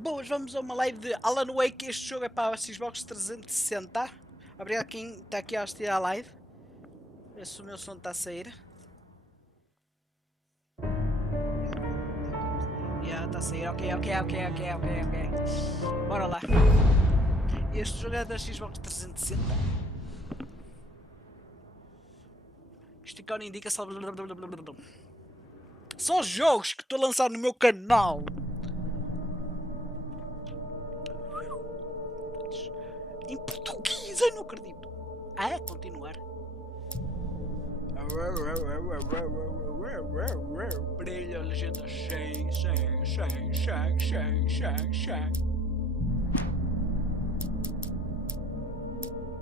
Boas, vamos a uma live de Alan Wake. Este jogo é para a Xbox 360. Obrigado a quem está aqui a assistir à live. Ver se o meu som está a sair. Está a sair, ok. Bora lá. Este jogo é da Xbox 360. Isto que indica só... São jogos que estou a lançar no meu canal. Em português, eu não acredito. Ah, é? Continuar. Brilha a legenda 100.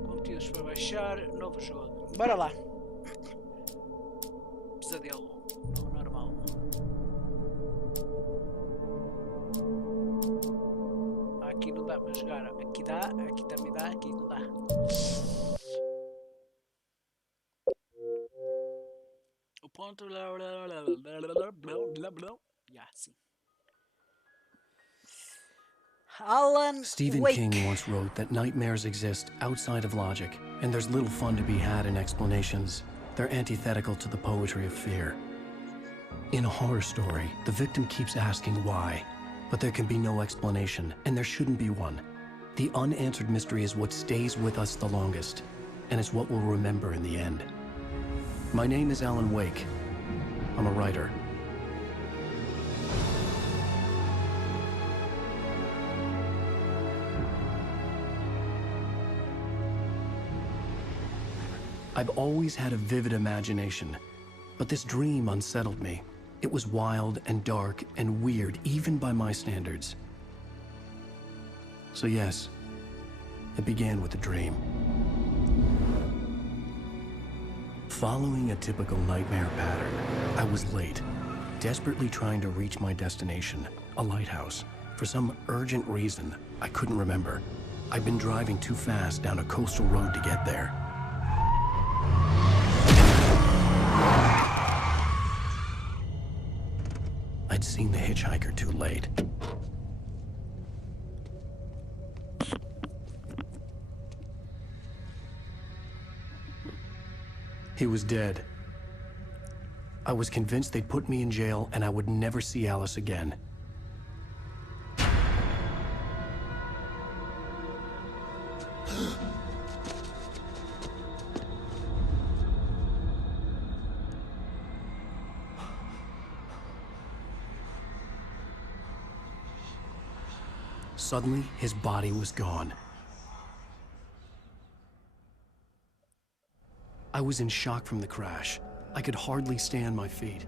Conteúdos para baixar, novo jogo. Bora lá. Pesadelo, normal. Aqui não dá para jogar. Aqui dá, aqui também dá, aqui não dá. O ponto. Sim. Alan Stephen Wake. King once wrote that nightmares exist outside of logic, and there's little fun to be had in explanations. They're antithetical to the poetry of fear. In a horror story, the victim keeps asking why, but there can be no explanation, and there shouldn't be one. The unanswered mystery is what stays with us the longest, and it's what we'll remember in the end. My name is Alan Wake. I'm a writer. I've always had a vivid imagination, but this dream unsettled me. It was wild and dark and weird, even by my standards. So yes, it began with a dream. Following a typical nightmare pattern, I was late, desperately trying to reach my destination, a lighthouse. For some urgent reason, I couldn't remember. I'd been driving too fast down a coastal road to get there. I'd seen the hitchhiker too late. He was dead. I was convinced they'd put me in jail and I would never see Alice again. Suddenly, his body was gone. I was in shock from the crash. I could hardly stay on my feet.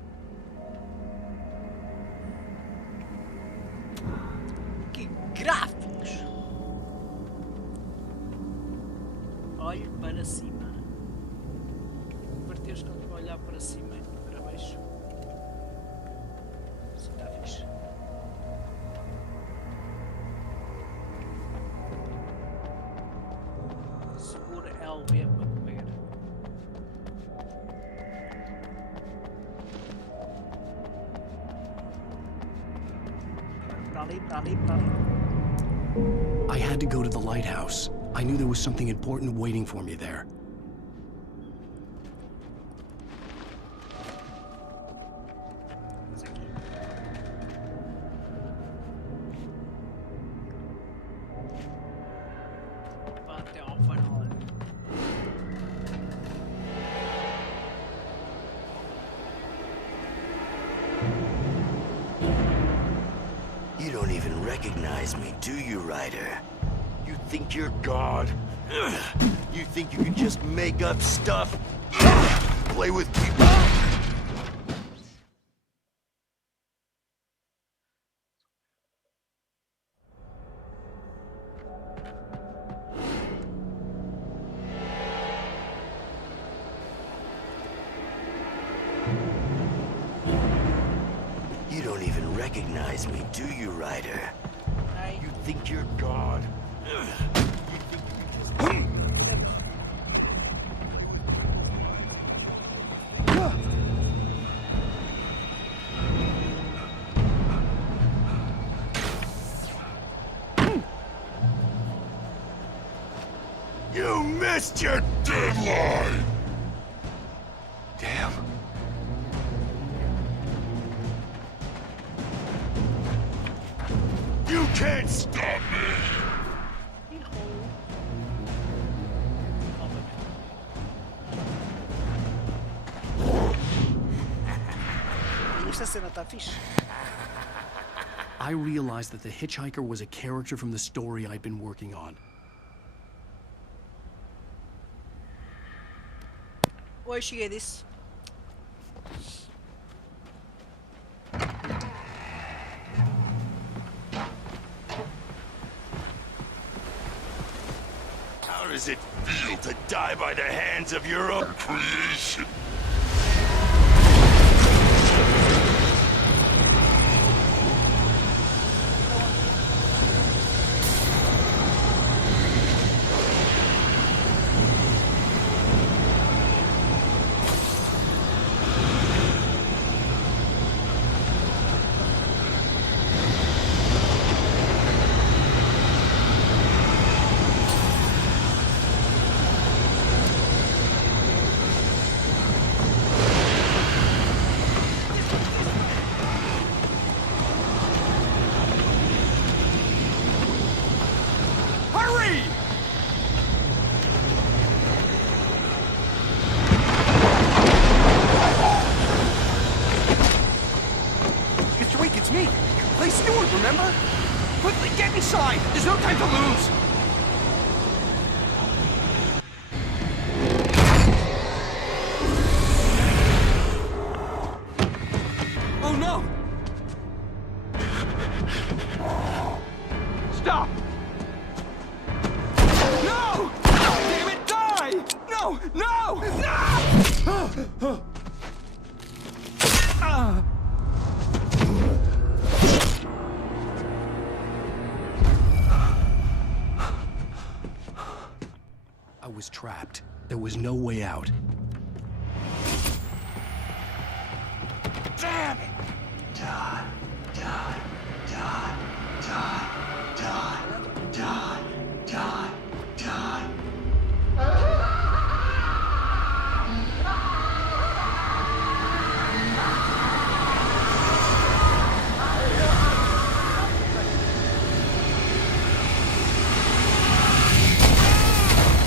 Que gráficos! Olhe para cima. Inverter quando vou olhar para cima e para baixo. Isso está fixe. Segura LB para correr. Para ali. I had to go to the lighthouse. I knew there was something important waiting for me there. Até ao farol. You don't even recognize me, do you, Ryder? You think you're God? Ugh. You think you can just make up stuff? Play with people? You don't even recognize me, do you, Ryder? You think you're God? Ugh. You think you can just... missed your deadline! Damn. You can't stop me! Esta cena tá fixe. I realized that the hitchhiker was a character from the story I'd been working on. Oi, cheguei disso. How does it feel to die by the hands of your own creation? Hurry! Mr. Wake, it's me. Play steward, remember? Quickly, get inside! There's no time to lose! Oh no! Stop! No! Damn it, die! No! No! No! I was trapped. There was no way out. Damn it! Die, die, die, die, die, die, die, die.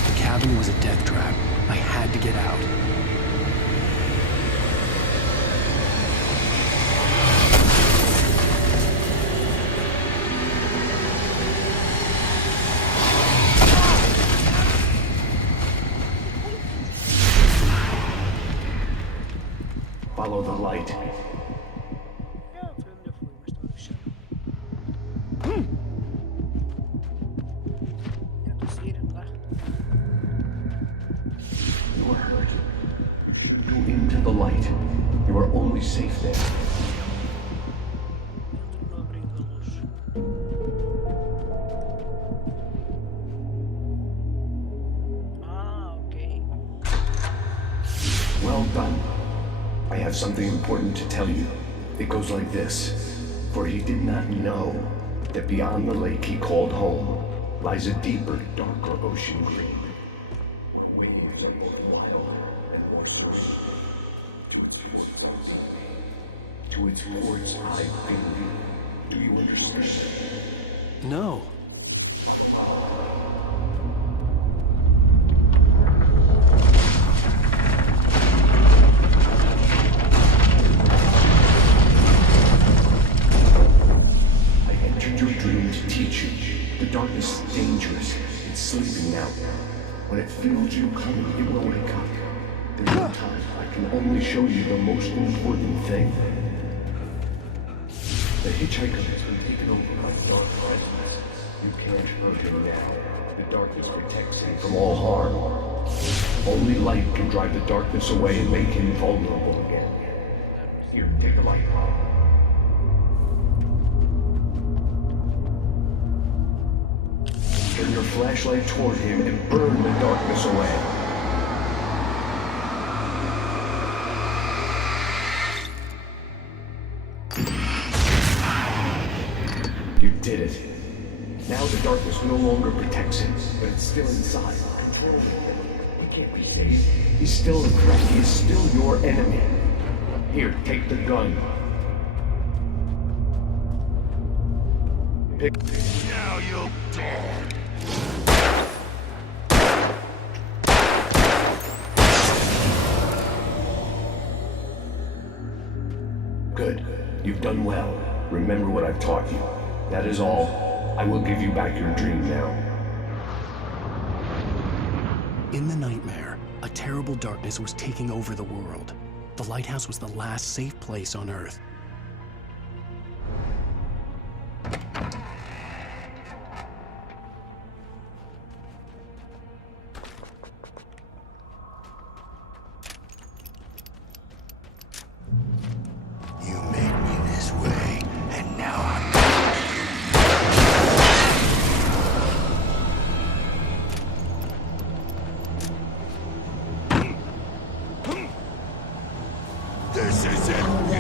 The cabin was a death trap. I had to get out. Follow the light. Já foi onde eu fui, mas estou a deixar. Já estou a seguir, lá. You are hurt. Go into the light. You are only safe there. Entro no abrigo da luz. Ah, ok. Well done. I have something important to tell you. It goes like this. For he did not know that beyond the lake he called home lies a deeper, darker ocean green. Wings are more wild and more certain. To its ports I bring you. Do you understand? No. I entered your dream to teach you. The darkness is dangerous. It's sleeping now. When it feels you coming, it will wake up. There's no time. I can only show you the most important thing. The hitchhiker has been taken over by dark presence. You can't hurt him now. The darkness protects him from all harm. Only light can drive the darkness away and make him vulnerable again. Here, take a light. Turn your flashlight toward him and burn the darkness away. You did it. Now the darkness no longer protects him, but it's still inside, He can't be saved. He's still a threat. He is still your enemy. Here, take the gun. Now you'll die. Good. You've done well. Remember what I've taught you. That is all. I will give you back your dream now. In the nightmare, a terrible darkness was taking over the world. The lighthouse was the last safe place on Earth. You made me this way, and now I'm... This isn't weak!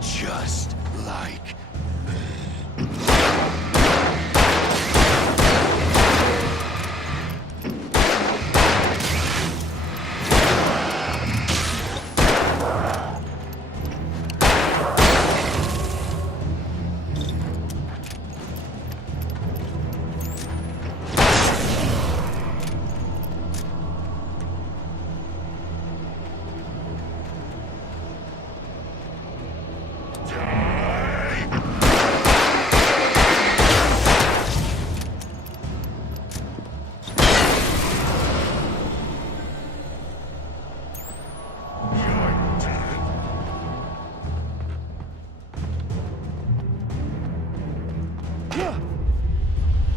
Just like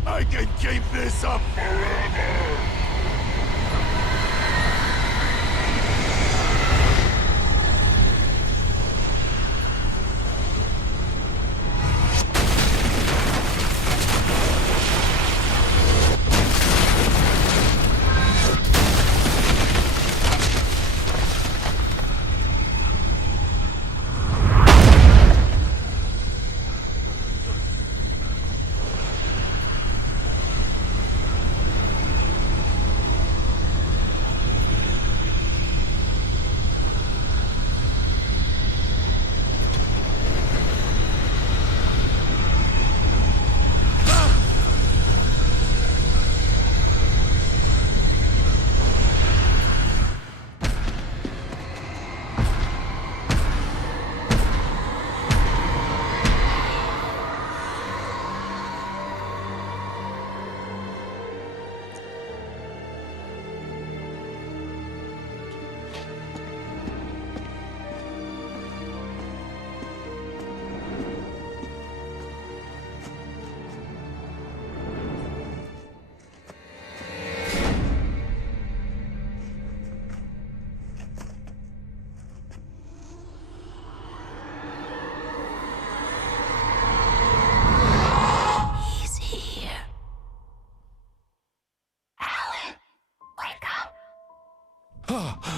I can keep this up forever!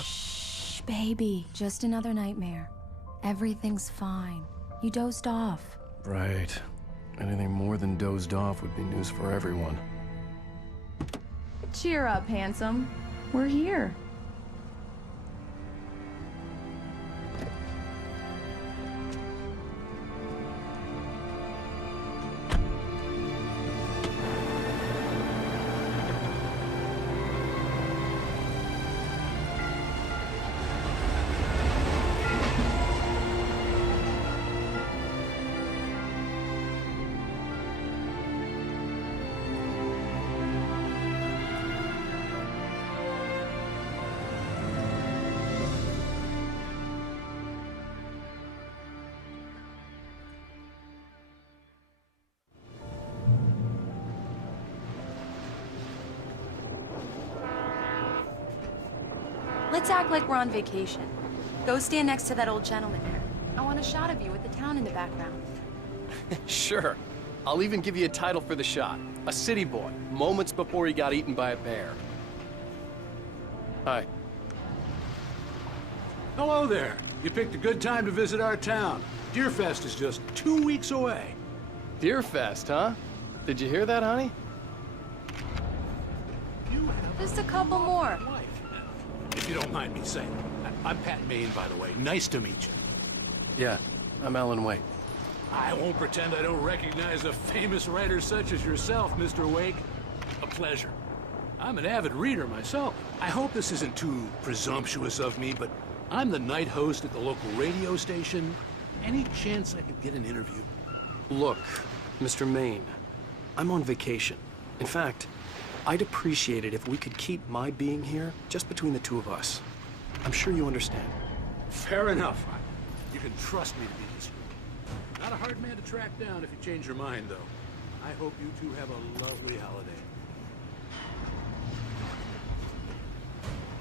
Shh, baby. Just another nightmare. Everything's fine. You dozed off. Right. Anything more than dozed off would be news for everyone. Cheer up, handsome. We're here. Let's act like we're on vacation. Go stand next to that old gentleman there. I want a shot of you with the town in the background. Sure. I'll even give you a title for the shot. A city boy, moments before he got eaten by a bear. Hi. Hello there. You picked a good time to visit our town. Deerfest is just 2 weeks away. Deerfest, huh? Did you hear that, honey? You have Just a couple more. a wife. If you don't mind me saying. I'm Pat Maine, by the way. Nice to meet you. Yeah, I'm Alan Wake. I won't pretend I don't recognize a famous writer such as yourself, Mr. Wake. A pleasure. I'm an avid reader myself. I hope this isn't too presumptuous of me, but I'm the night host at the local radio station. Any chance I could get an interview? Look, Mr. Maine, I'm on vacation. In fact, I'd appreciate it if we could keep my being here just between the two of us. I'm sure you understand. Fair enough. You can trust me to be discreet. Not a hard man to track down if you change your mind, though. I hope you two have a lovely holiday.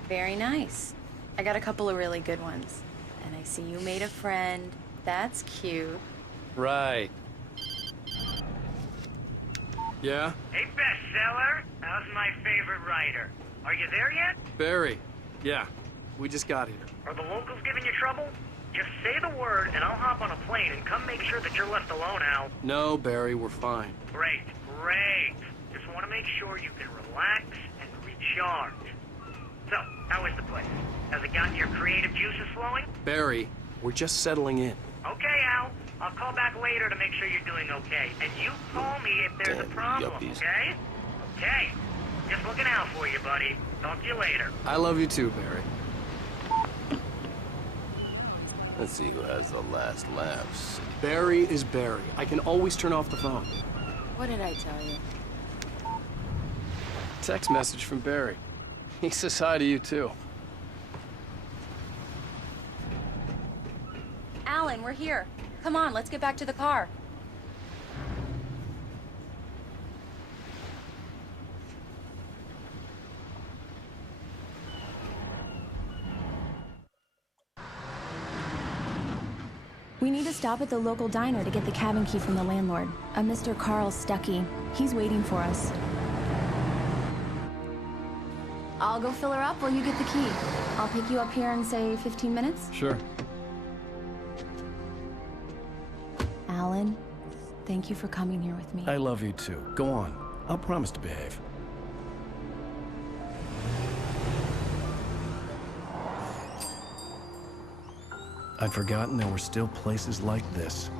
Very nice. I got a couple of really good ones. And I see you made a friend. That's cute. Right. Yeah? Hey, bestseller. How's my favorite writer? Are you there yet? Barry. Yeah, we just got here. Are the locals giving you trouble? Just say the word, and I'll hop on a plane and come make sure that you're left alone, Al. No, Barry, we're fine. Great, great. Just want to make sure you can relax and recharge. So, how is the place? Has it gotten your creative juices flowing? Barry, we're just settling in. Okay, Al. I'll call back later to make sure you're doing okay. And you call me if there's a problem, okay? Okay. Just looking out for you, buddy. Talk to you later. I love you too, Barry. Let's see who has the last laughs. Barry is Barry. I can always turn off the phone. What did I tell you? Text message from Barry. He says hi to you too. Alan, we're here. Come on, let's get back to the car. We need to stop at the local diner to get the cabin key from the landlord, a Mr. Carl Stuckey. He's waiting for us. I'll go fill her up while you get the key. I'll pick you up here in, say, 15 minutes? Sure. Alan, thank you for coming here with me. I love you too. Go on. I'll promise to behave. I'd forgotten there were still places like this.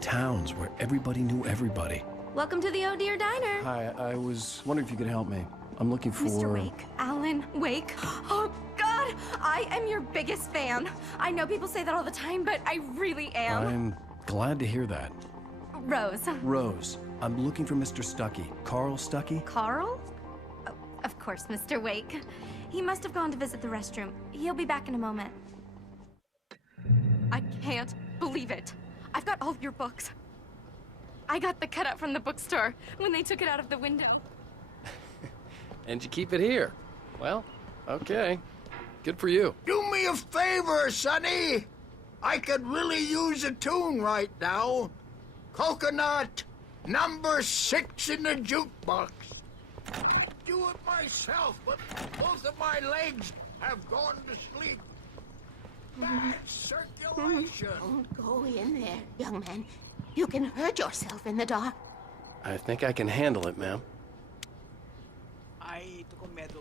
Towns where everybody knew everybody. Welcome to the Oh Dear Diner. Hi, I was wondering if you could help me. I'm looking for... Mr. Wake. Alan Wake. Oh, God! I am your biggest fan. I know people say that all the time, but I really am. I'm glad to hear that. Rose. Rose, I'm looking for Mr. Stuckey. Carl Stuckey? Carl? Oh, of course, Mr. Wake. He must have gone to visit the restroom. He'll be back in a moment. I can't believe it. I've got all of your books. I got the cutout from the bookstore when they took it out of the window. And you keep it here. Well, okay. Good for you. Do me a favor, Sonny. I could really use a tune right now. Coconut, number 6 in the jukebox. Do it myself, but both of my legs have gone to sleep. Bad circulation. Don't go in there, young man. You can hurt yourself in the dark. I think I can handle it, ma'am. Ai, tô com medo.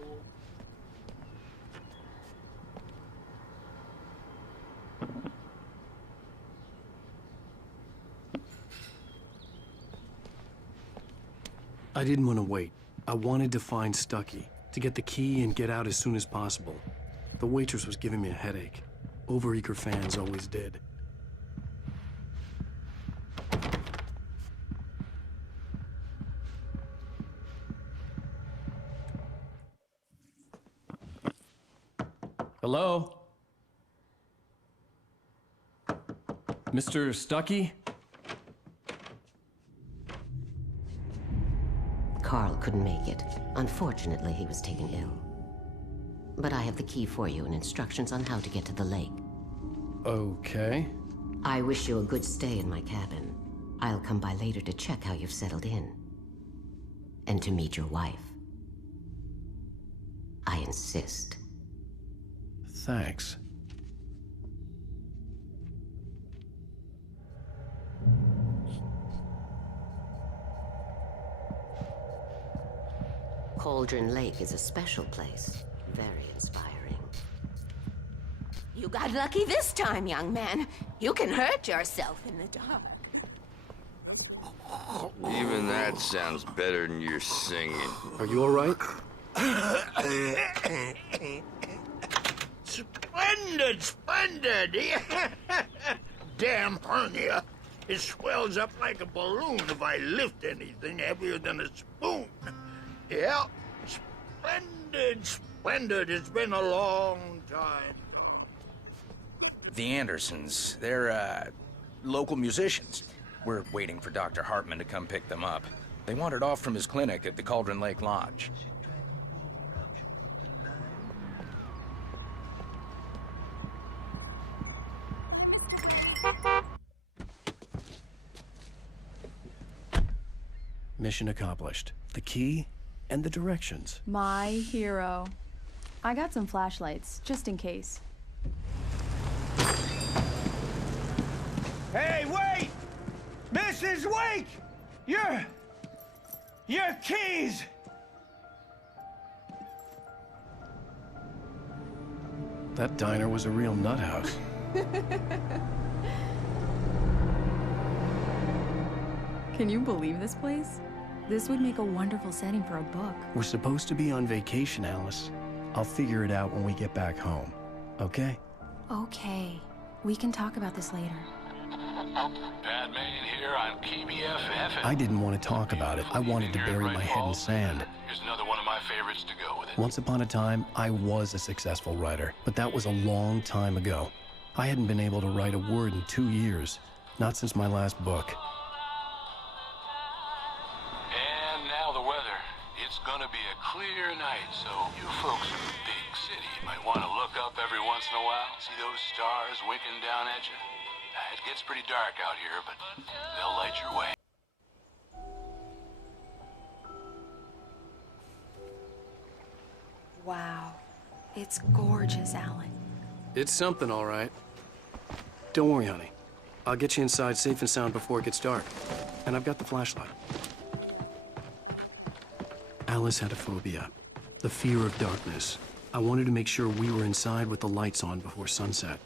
I didn't want to wait. I wanted to find Stuckey, to get the key and get out as soon as possible. The waitress was giving me a headache. Overeager fans always did. Hello? Mr. Stuckey? Carl couldn't make it. Unfortunately, he was taken ill. but I have the key for you and instructions on how to get to the lake. Okay. I wish you a good stay in my cabin. I'll come by later to check how you've settled in. And to meet your wife. I insist. Thanks. Cauldron Lake is a special place. Very inspiring. You got lucky this time, young man. You can hurt yourself in the dark. Even that sounds better than your singing. Are you all right? Splendid, splendid! Damn hernia. It swells up like a balloon if I lift anything heavier than a spoon. Yeah, splendid, splendid. It's been a long time. The Andersons, they're, local musicians. We're waiting for Dr. Hartman to come pick them up. They wandered off from his clinic at the Cauldron Lake Lodge. Mission accomplished. The key and the directions. My hero. I got some flashlights, just in case. Hey, wait! Mrs. Wake! Your keys! That diner was a real nut house. Can you believe this place? This would make a wonderful setting for a book. We're supposed to be on vacation, Alice. I'll figure it out when we get back home. Okay? Okay. We can talk about this later. Pat Main here on KBFF. I didn't want to talk about it. I wanted to bury my head in sand. Here's another one of my favorites to go with it. Once upon a time, I was a successful writer, but that was a long time ago. I hadn't been able to write a word in 2 years. Not since my last book. And now the weather. It's gonna be a clear night, so you folks in the big city might want to look up every once in a while. See those stars winking down at you? It gets pretty dark out here, but they'll light your way. Wow. It's gorgeous, Alan. It's something, all right. Don't worry, honey. I'll get you inside safe and sound before it gets dark. And I've got the flashlight. Alice had a phobia. The fear of darkness. I wanted to make sure we were inside with the lights on before sunset.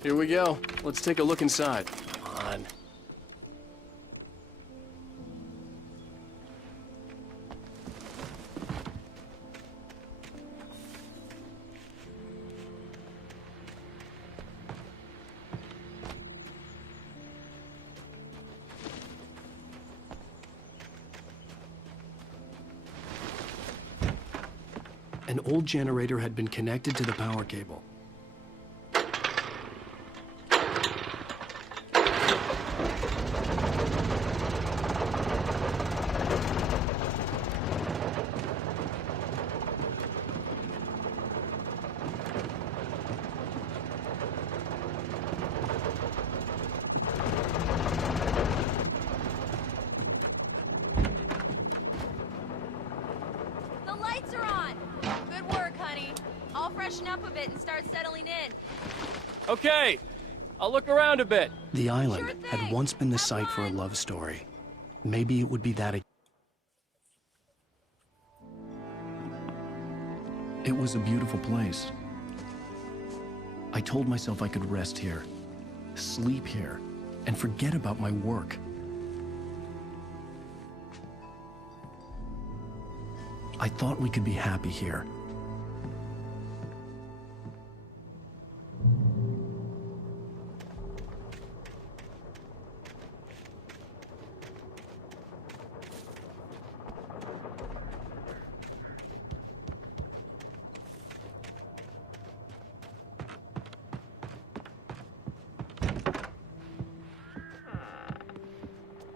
Here we go. Let's take a look inside. Come on. An old generator had been connected to the power cable. The lights are on! Good work, honey. I'll freshen up a bit and start settling in. Okay, I'll look around a bit. The island had once been the site for a love story. Maybe it would be that again. It was a beautiful place. I told myself I could rest here, sleep here, and forget about my work. I thought we could be happy here.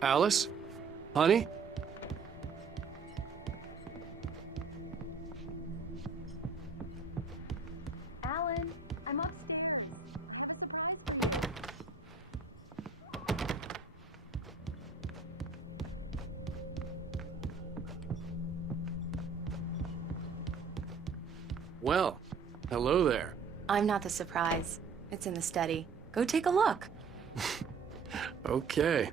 Alice? Honey? Alan, I'm upstairs. Well, hello there. I'm not the surprise. It's in the study. Go take a look. Okay.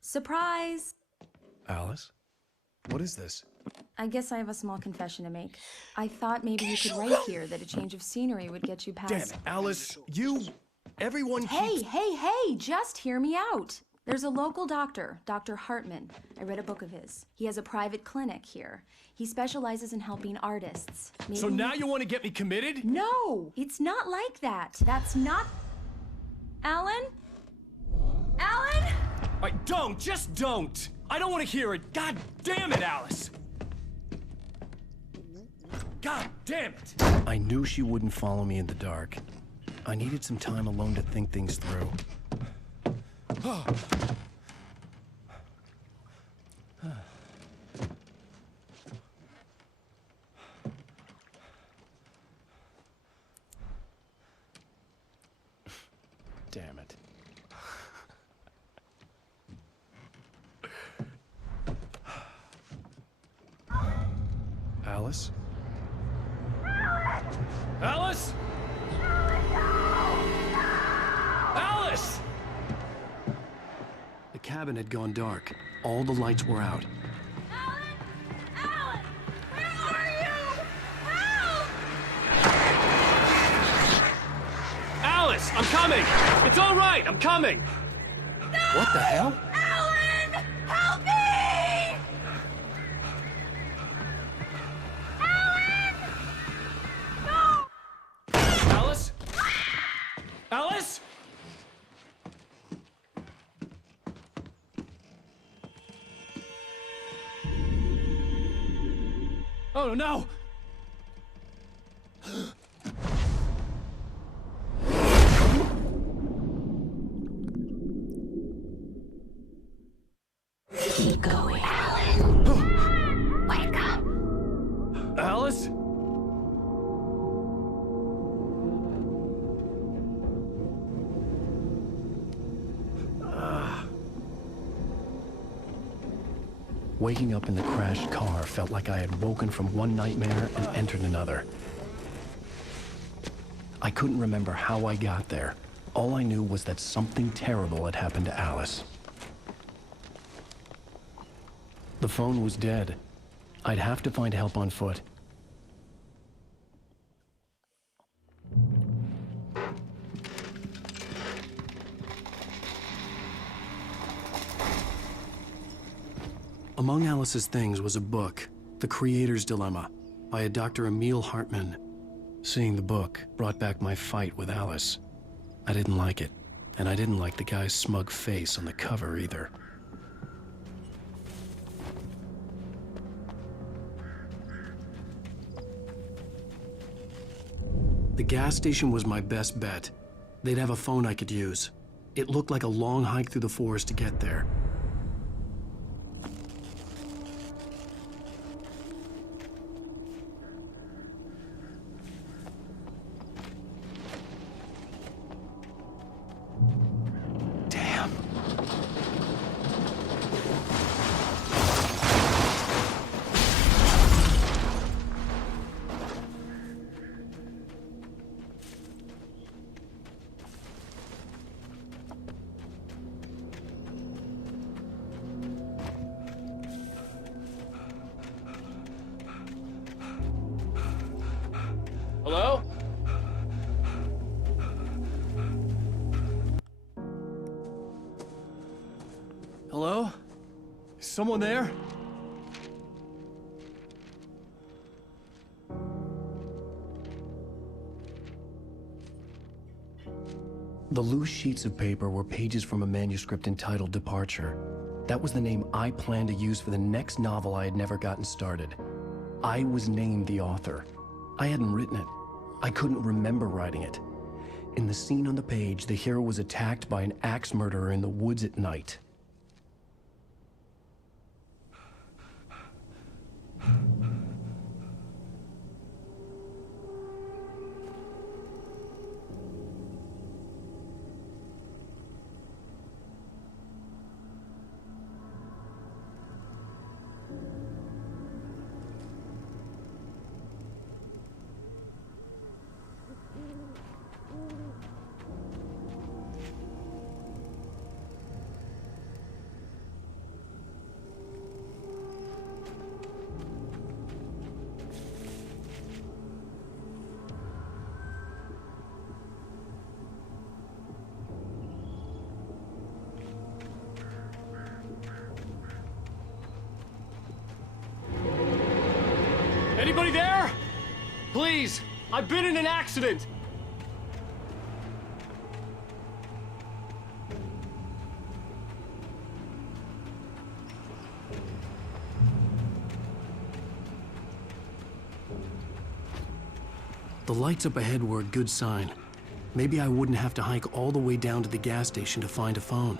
Surprise! Alice? What is this? I guess I have a small confession to make. I thought maybe you could write here that a change of scenery would get you past... Damn it, Alice, everyone Hey, just hear me out. There's a local doctor, Dr. Hartman. I read a book of his. He has a private clinic here. He specializes in helping artists. So now you want to get me committed? No, it's not like that. That's not... Alan? Alan? Just don't! I don't want to hear it. God damn it, Alice! God damn it! I knew she wouldn't follow me in the dark. I needed some time alone to think things through. Damn it. Alice? Alice? Alice! The cabin had gone dark. All the lights were out. Alan! Where are you? Help! Alice, I'm coming! It's all right, I'm coming! No! What the hell? Alan! Help me! Alan! No! Alice? Alice? Oh no! Keep going, Alan. Wake up. Alice? Waking up in the crashed car felt like I had woken from one nightmare and entered another. I couldn't remember how I got there. All I knew was that something terrible had happened to Alice. The phone was dead. I'd have to find help on foot. Among Alice's things was a book, The Creator's Dilemma, by a Dr. Emil Hartman. Seeing the book brought back my fight with Alice. I didn't like it, and I didn't like the guy's smug face on the cover either. The gas station was my best bet. They'd have a phone I could use. It looked like a long hike through the forest to get there. Hello? Hello? Is someone there? The loose sheets of paper were pages from a manuscript entitled Departure. That was the name I planned to use for the next novel I had never gotten started. I was named the author. I hadn't written it. I couldn't remember writing it. In the scene on the page, the hero was attacked by an axe murderer in the woods at night. Anybody there? Please, I've been in an accident. The lights up ahead were a good sign. Maybe I wouldn't have to hike all the way down to the gas station to find a phone.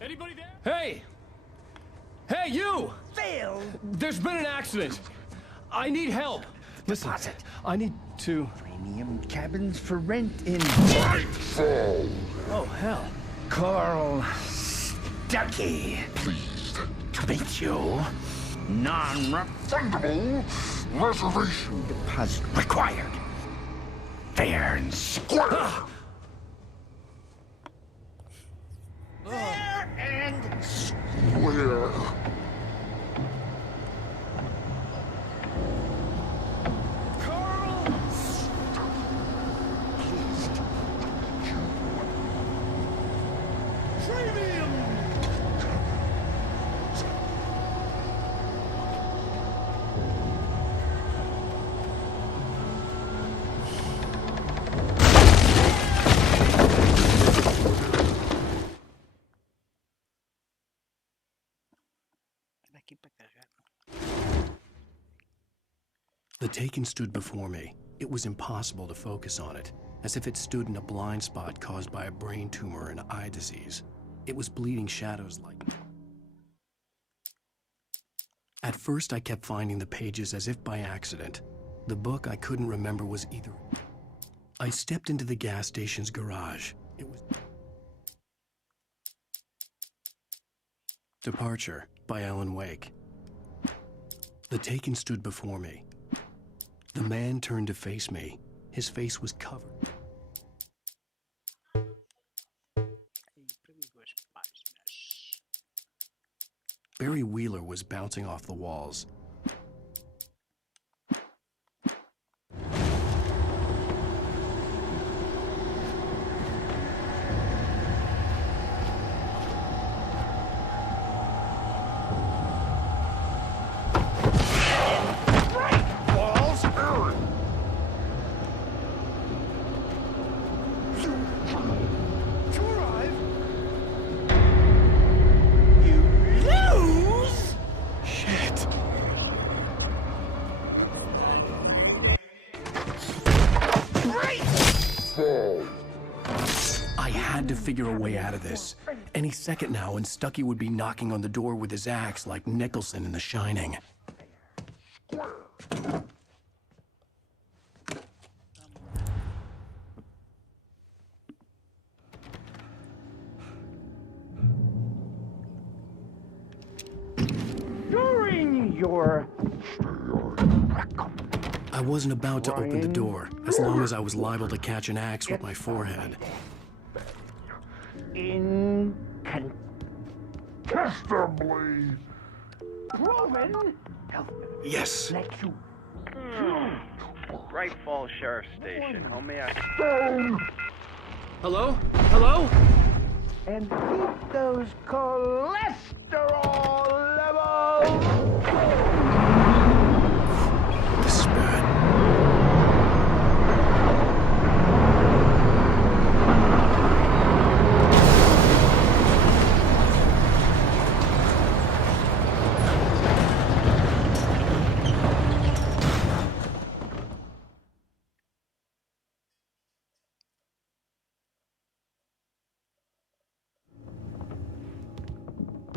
Anybody there? Hey! Hey, you! Phil! There's been an accident. I need help. Listen, I need to... Premium cabins for rent in... Oh, hell. Carl Stuckey. Pleased To meet you. Non-refundable reservation deposit required. Fair and square. Fair and square. The Taken stood before me. It was impossible to focus on it, as if it stood in a blind spot caused by a brain tumor and eye disease. It was bleeding shadows like... At first, I kept finding the pages as if by accident. The book I couldn't remember was either... I stepped into the gas station's garage. It was... Departure by Alan Wake. The Taken stood before me. The man turned to face me. His face was covered. Barry Wheeler was bouncing off the walls. I had to figure a way out of this. Any second now, and Stuckey would be knocking on the door with his axe like Nicholson in The Shining. During your... I wasn't about to open the door, as long as I was liable to catch an axe with my forehead. Incontestably proven. Yes. Let you Bright Falls Sheriff's Station. How may I... Hello? Hello? And keep those cholesterol levels. This is bad.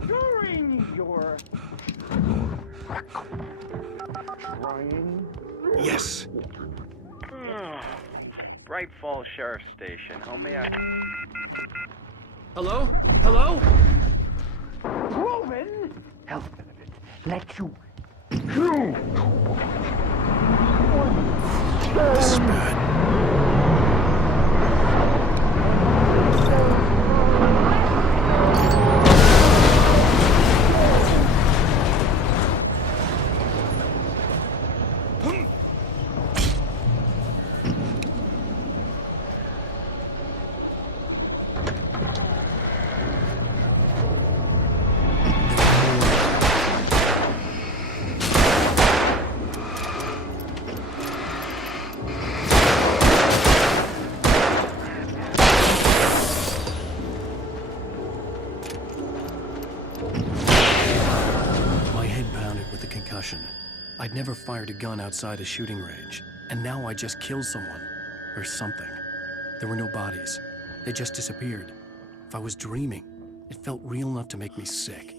During your trying. Yes. Bright Falls Sheriff's Station. How may I... Hello? Hello? Proven health benefits let you choose. This is bad. I'd never fired a gun outside a shooting range, and now I just killed someone. Or something. There were no bodies. They just disappeared. If I was dreaming, it felt real enough to make me sick.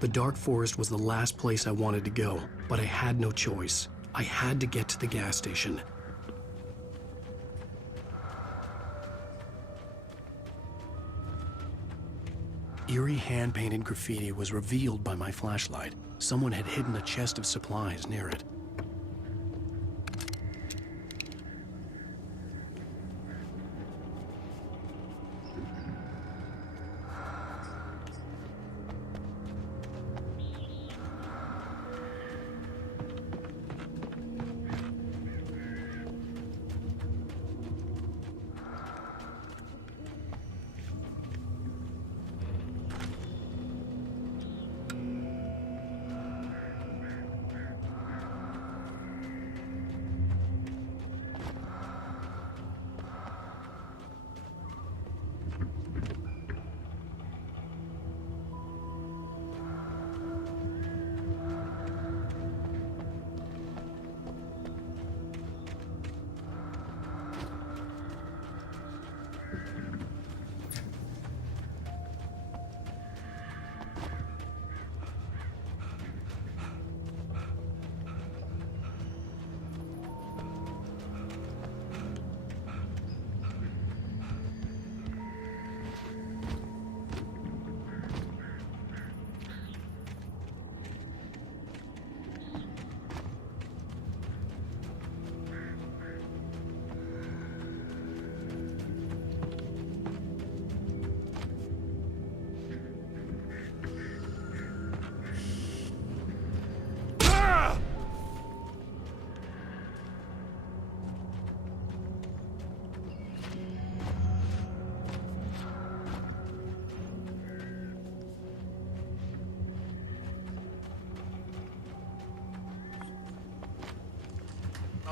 The dark forest was the last place I wanted to go, but I had no choice. I had to get to the gas station. Eerie hand-painted graffiti was revealed by my flashlight. Someone had hidden a chest of supplies near it.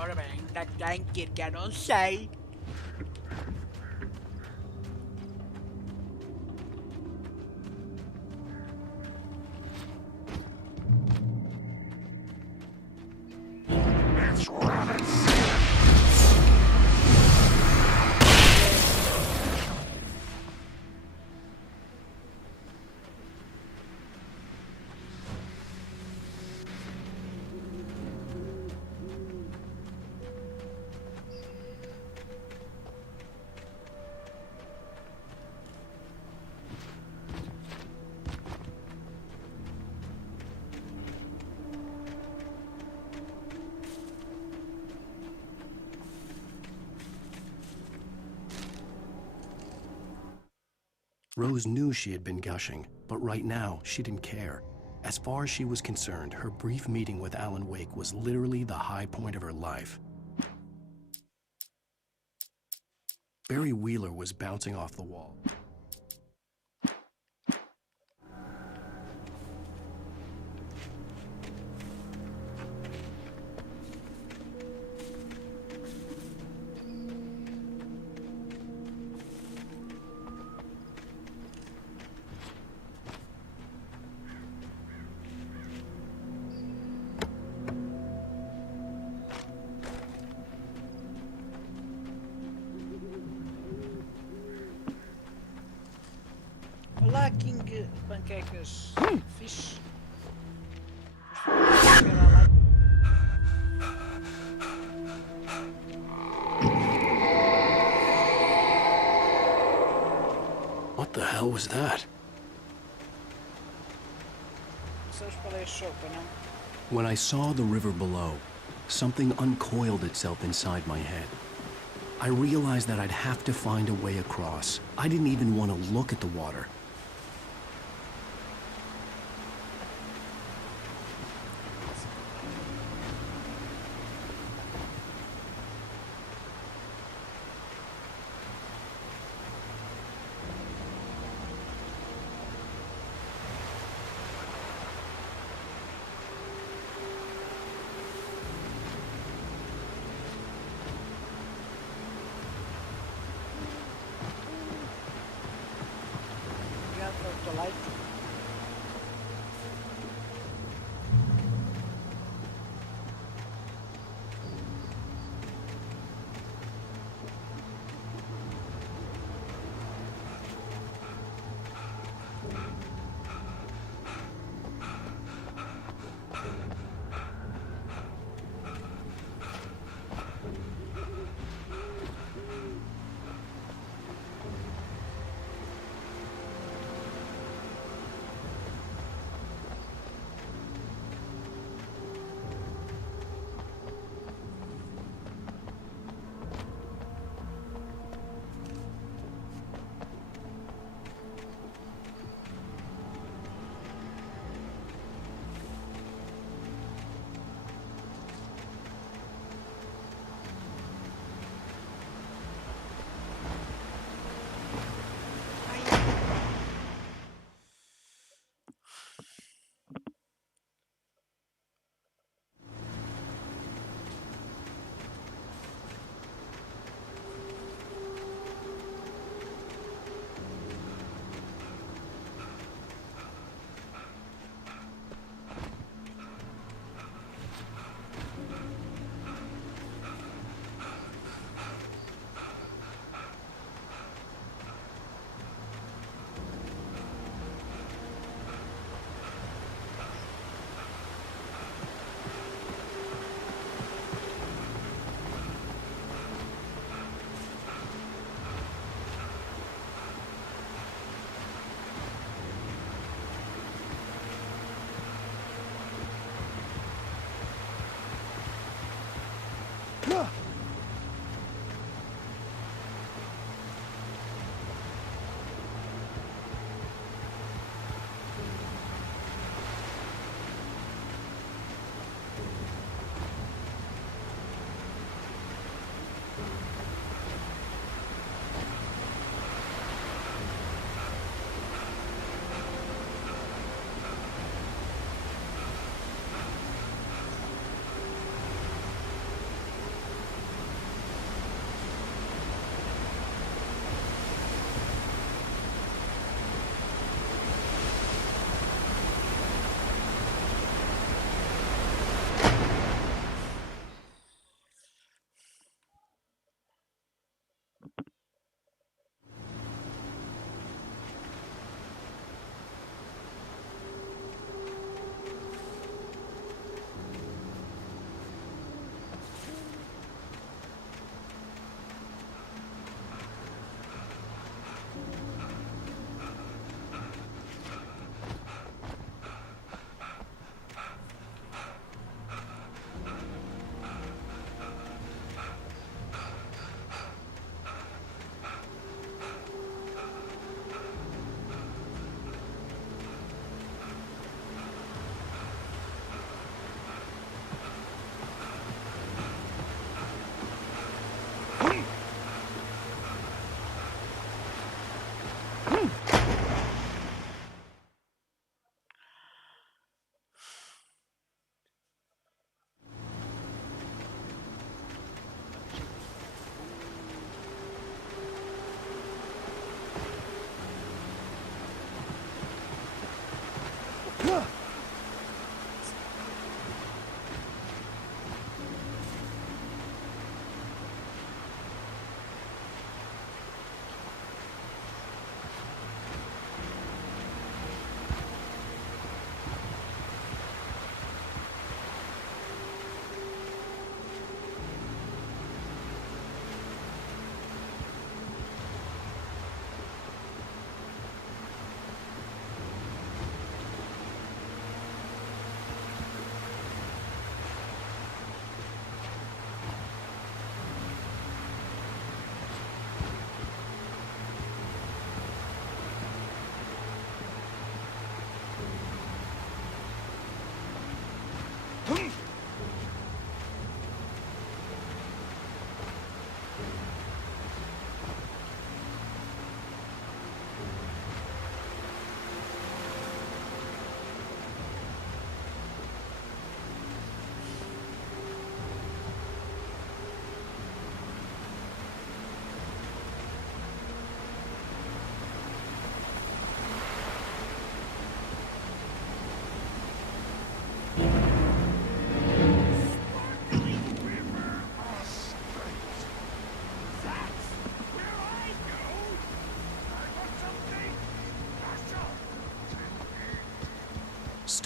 Ora bem, tem que ir que eu não sei. It's rabbit. Rose knew she had been gushing, but right now, she didn't care. As far as she was concerned, her brief meeting with Alan Wake was literally the high point of her life. Barry Wheeler was bouncing off the wall. Olá, King Panquecas. Fixe. What the hell was that? Sabes qual é a sopa, não? When I saw the river below, something uncoiled itself inside my head. I realized that I'd have to find a way across. I didn't even want to look at the water.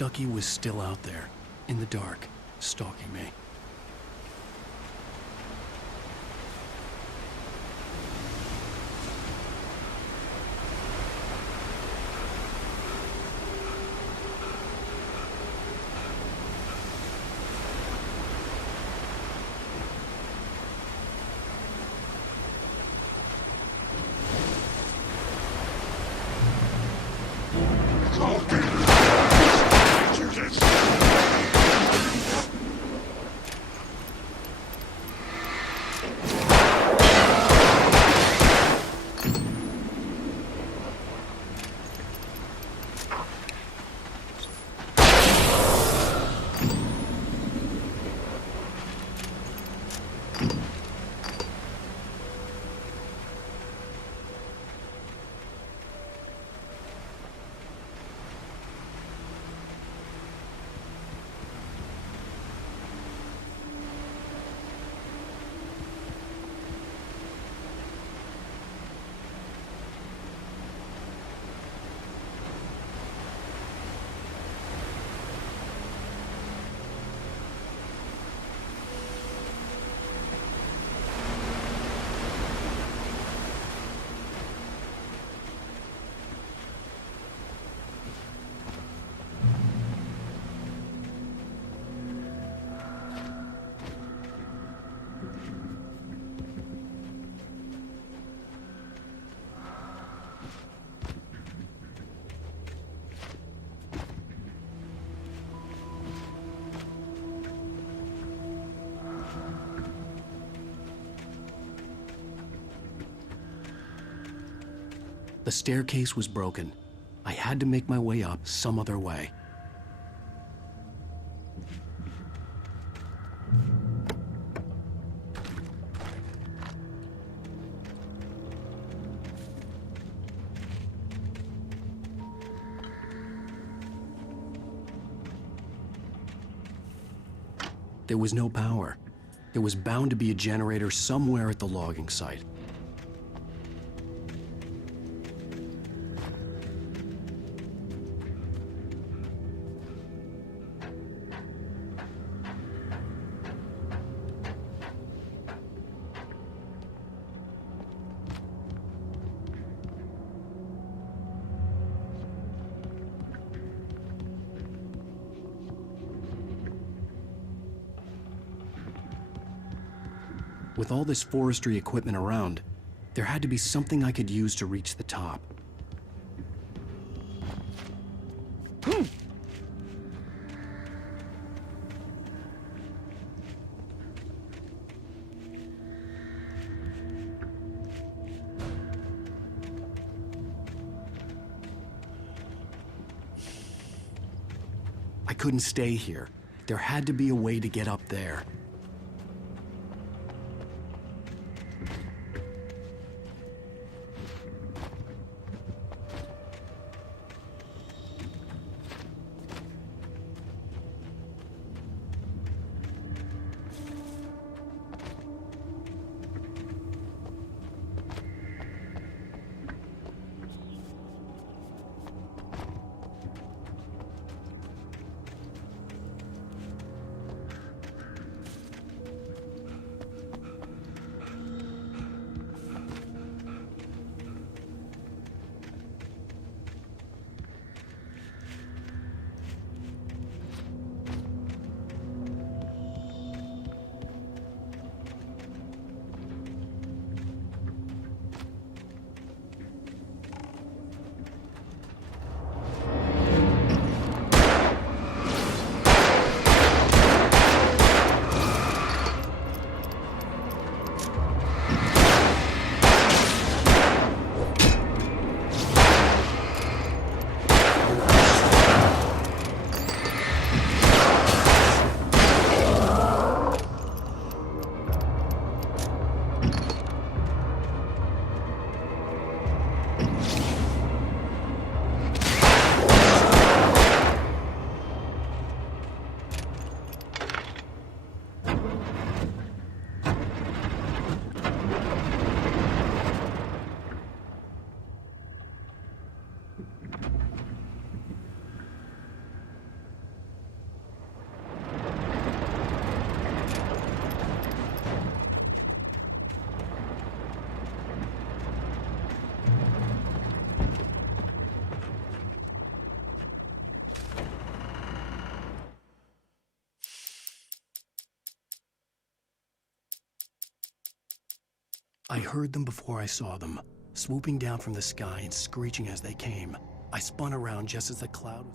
Stucky was still out there, in the dark, stalking me. The staircase was broken. I had to make my way up some other way. There was no power. There was bound to be a generator somewhere at the logging site. With all this forestry equipment around, there had to be something I could use to reach the top. I couldn't stay here. There had to be a way to get up there. I heard them before I saw them, swooping down from the sky and screeching as they came. I spun around just as the cloud...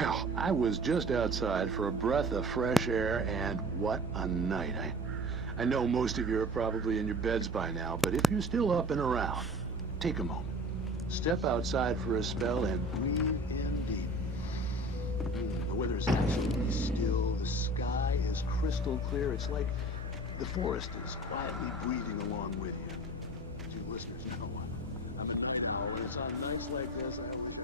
Well, I was just outside for a breath of fresh air, and what a night. I know most of you are probably in your beds by now, but if you're still up and around, take a moment. Step outside for a spell and breathe in deep. The weather's absolutely still. The sky is crystal clear. It's like the forest is quietly breathing along with you. As you listeners know, I'm a night owl, and it's on nights like this I always...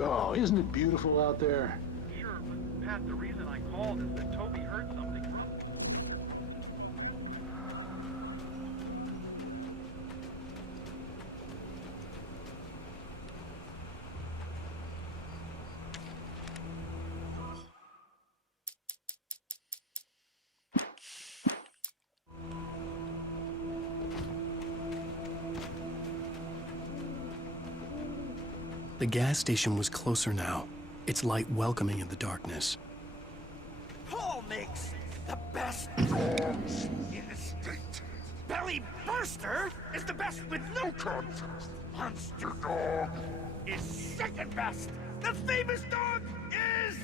Oh, isn't it beautiful out there? Sure, but Pat, the reason I called is that Toby heard something from... The gas station was closer now, its light welcoming in the darkness. Paul makes the best dogs in the state. Belly Burster is the best with no contest. Monster Dog is second best. The famous dog is...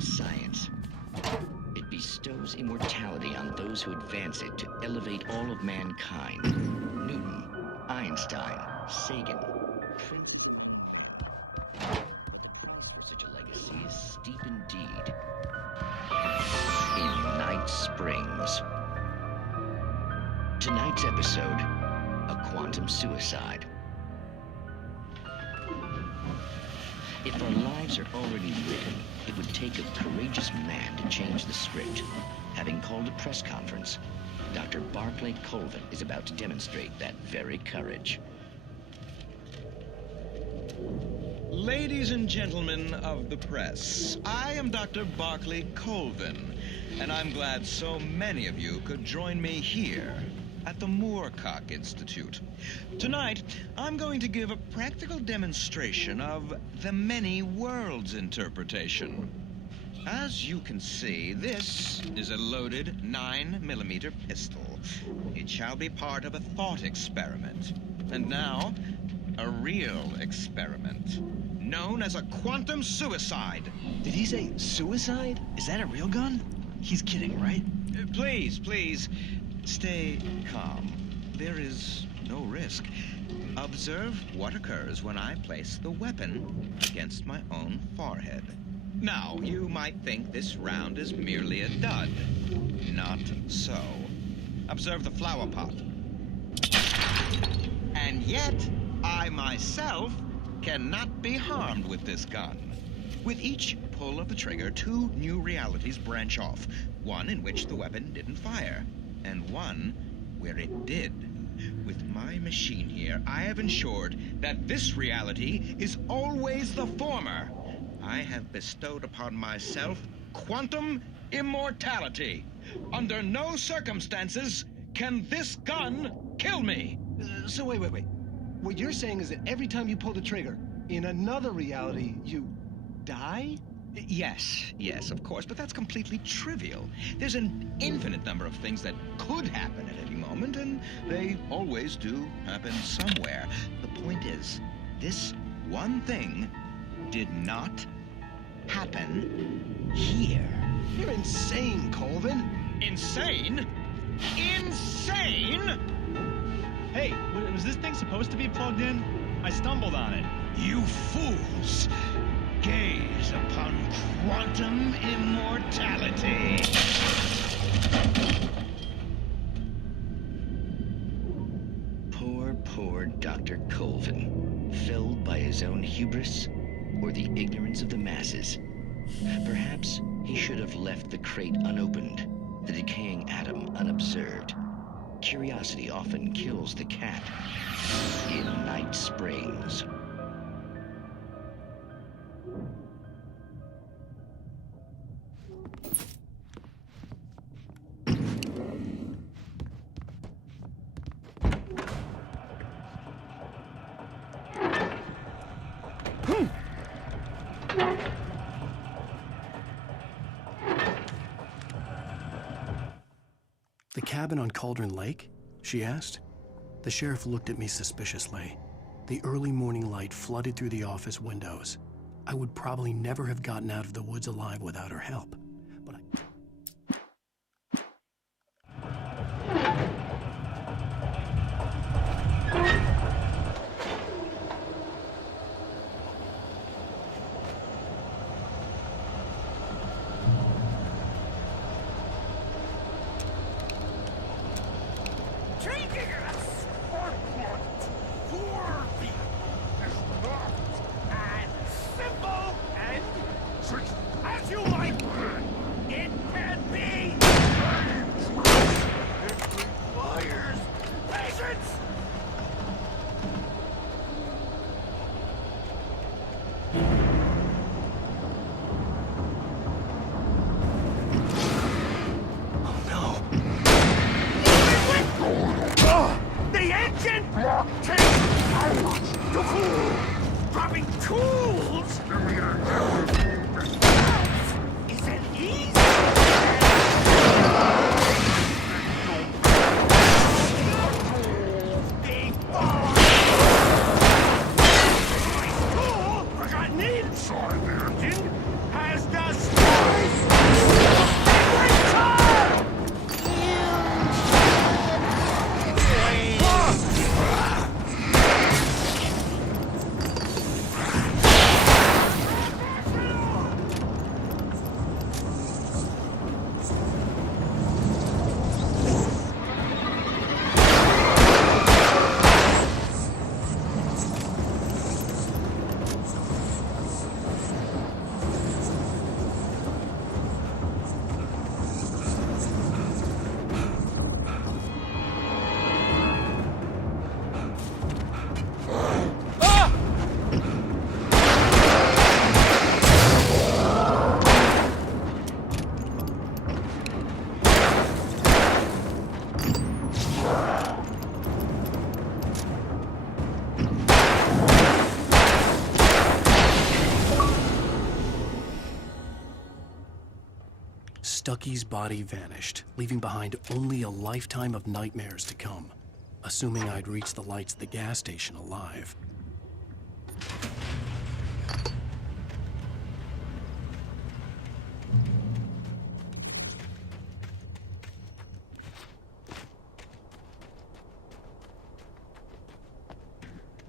Science. It bestows immortality on those who advance it to elevate all of mankind. Newton, Einstein, Sagan, Prince. The price for such a legacy is steep indeed. In Night Springs. Tonight's episode, a quantum suicide. If our lives are already written, it would take a courageous man to change the script. Having called a press conference, Dr. Barclay Colvin is about to demonstrate that very courage. Ladies and gentlemen of the press, I am Dr. Barclay Colvin, and I'm glad so many of you could join me here at the Moorcock Institute. Tonight, I'm going to give a practical demonstration of the many worlds interpretation. As you can see, this is a loaded 9mm pistol. It shall be part of a thought experiment. And now, a real experiment, known as a quantum suicide. Did he say suicide? Is that a real gun? He's kidding, right? Please, stay calm. There is no risk. Observe what occurs when I place the weapon against my own forehead. Now, you might think this round is merely a dud. Not so. Observe the flower pot. And yet, I myself cannot be harmed with this gun. With each pull of the trigger, 2 new realities branch off. One in which the weapon didn't fire, and one where it did. With my machine here, I have ensured that this reality is always the former. I have bestowed upon myself quantum immortality. Under no circumstances can this gun kill me. So wait. What you're saying is that every time you pull the trigger, in another reality, you die? Yes, of course, but that's completely trivial. There's an infinite number of things that could happen at any moment, and they always do happen somewhere. The point is, this one thing did not happen here. You're insane, Colvin. Insane? Insane? Hey, was this thing supposed to be plugged in? I stumbled on it. You fools! Gaze upon quantum immortality. Poor Dr. Colvin, felled by his own hubris or the ignorance of the masses. Perhaps he should have left the crate unopened, the decaying atom unobserved. Curiosity often kills the cat. In Night Springs. The cabin on Cauldron Lake? She asked. The sheriff looked at me suspiciously. The early morning light flooded through the office windows. I would probably never have gotten out of the woods alive without her help. But as you like. It can be. It requires patience. The engine block takes out. You fool! Dropping tools isn't easy. Big boss. Stucky's body vanished, leaving behind only a lifetime of nightmares to come, assuming I'd reached the lights at the gas station alive.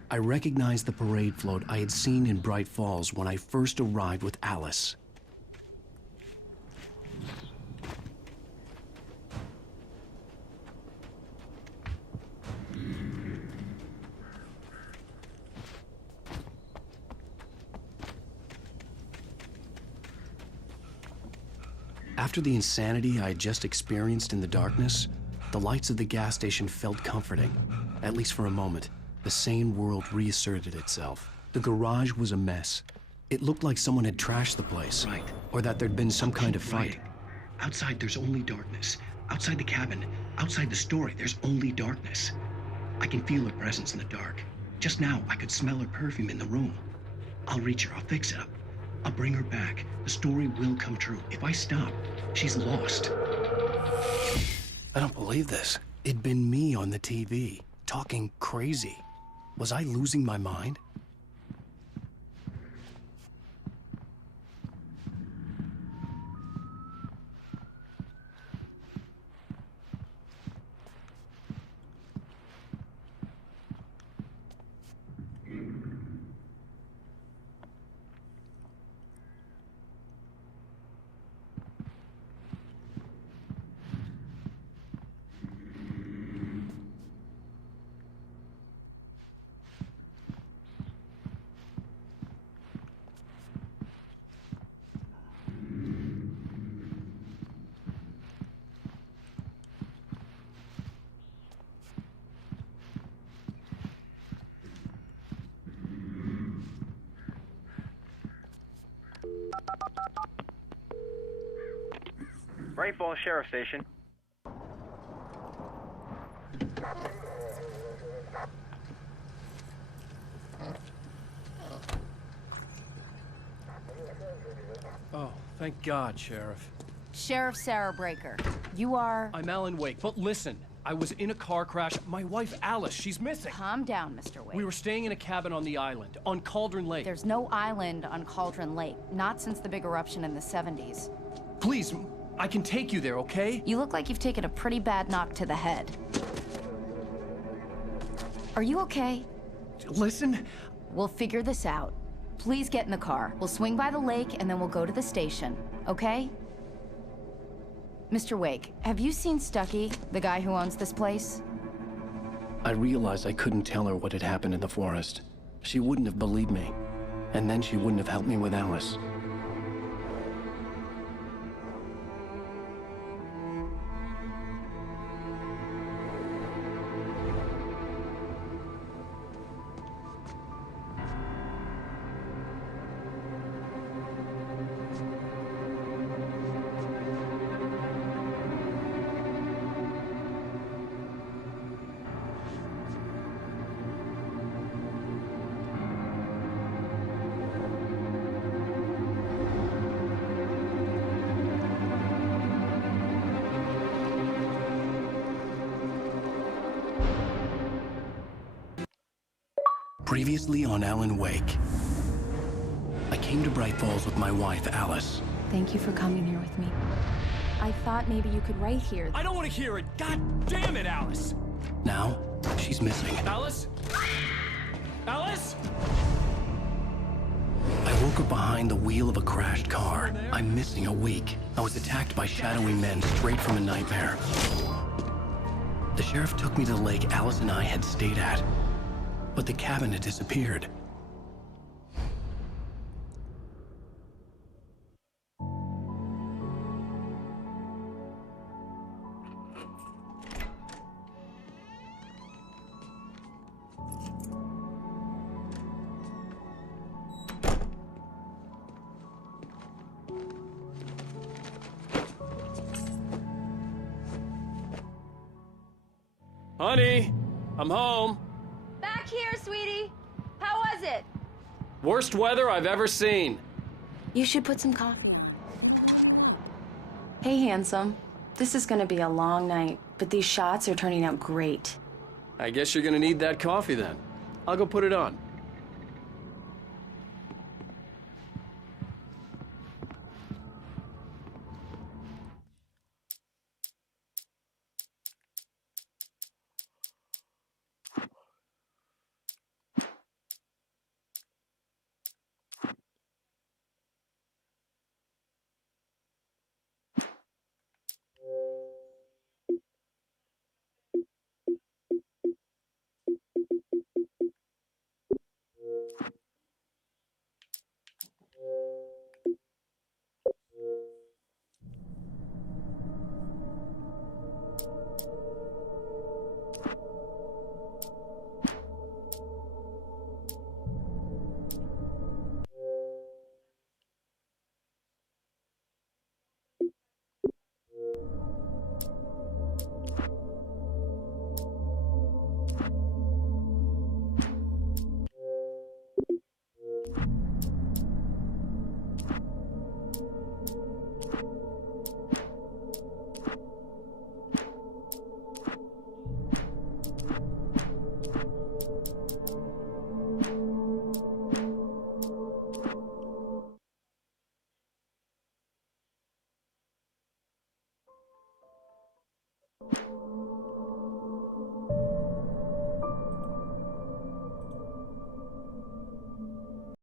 I recognized the parade float I had seen in Bright Falls when I first arrived with Alice. After the insanity I had just experienced in the darkness, the lights of the gas station felt comforting, at least for a moment. The sane world reasserted itself. The garage was a mess. It looked like someone had trashed the place. Right. Or that there'd been some kind of fight. Right. Outside, there's only darkness. Outside the cabin, outside the story, there's only darkness. I can feel her presence in the dark. Just now, I could smell her perfume in the room. I'll reach her. I'll fix it. I'll bring her back. The story will come true. If I stop, she's lost. I don't believe this. It'd been me on the TV, talking crazy. Was I losing my mind? Bright Falls Sheriff Station. Oh, thank God, Sheriff. Sheriff Sarah Breaker, you are... I'm Alan Wake, but listen. I was in a car crash. My wife, Alice, she's missing. Calm down, Mr. Wake. We were staying in a cabin on the island, on Cauldron Lake. There's no island on Cauldron Lake, not since the big eruption in the 70s. Please, I can take you there, okay? You look like you've taken a pretty bad knock to the head. Are you okay? Listen. We'll figure this out. Please get in the car. We'll swing by the lake and then we'll go to the station, okay? Mr. Wake, have you seen Stucky, the guy who owns this place? I realized I couldn't tell her what had happened in the forest. She wouldn't have believed me. And then she wouldn't have helped me with Alice. Previously on Alan Wake. I came to Bright Falls with my wife, Alice. Thank you for coming here with me. I thought maybe you could write here. I don't want to hear it! God damn it, Alice! Now, she's missing. Alice? Alice? I woke up behind the wheel of a crashed car. I'm missing a week. I was attacked by shadowy men straight from a nightmare. The sheriff took me to the lake Alice and I had stayed at. But the cabin had disappeared. Honey, I'm home. Back here, sweetie. How was it? Worst weather I've ever seen. You should put some coffee. Hey, handsome. This is gonna be a long night, but these shots are turning out great. I guess you're gonna need that coffee then. I'll go put it on.